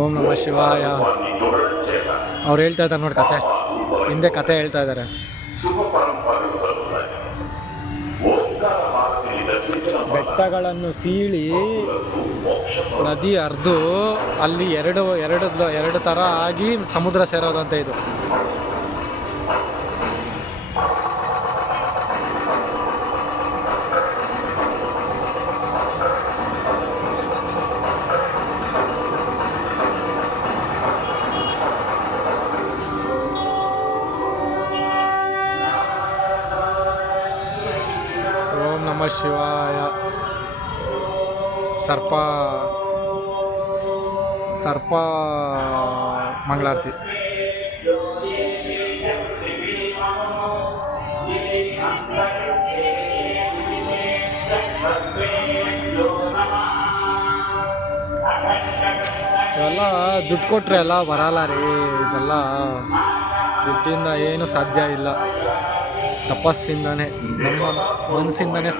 ಓಂ ನಮಃ ಶಿವಾಯ. ಅವ್ರು ಹೇಳ್ತಾ ಇದ್ದಾರೆ ನೋಡಿ ಕತೆ, ಹಿಂದೆ ಕತೆ ಹೇಳ್ತಾ ಇದ್ದಾರೆ. ಬೆಟ್ಟಗಳನ್ನು ಸೀಳಿ ನದಿ ಹರಿದು ಅಲ್ಲಿ ಎರಡು ಥರ ಆಗಿ ಸಮುದ್ರ ಸೇರೋದಂತ ಇದು. ಓಂ ನಮಃ ಶಿವಾಯ. ಸರ್ಪ ಮಂಗಳಾರತಿ. ಇವೆಲ್ಲ ದುಡ್ಡು ಕೊಟ್ಟರೆ ಎಲ್ಲ ಬರಲ್ಲ ರೀ. ಇದೆಲ್ಲ ದುಡ್ಡಿಂದ ಏನು ಸಾಧ್ಯ ಇಲ್ಲ. ತಪಸ್ಸಿಂದನೇ, ನಮ್ಮ ಮನಸ್ಸಿಂದನೇ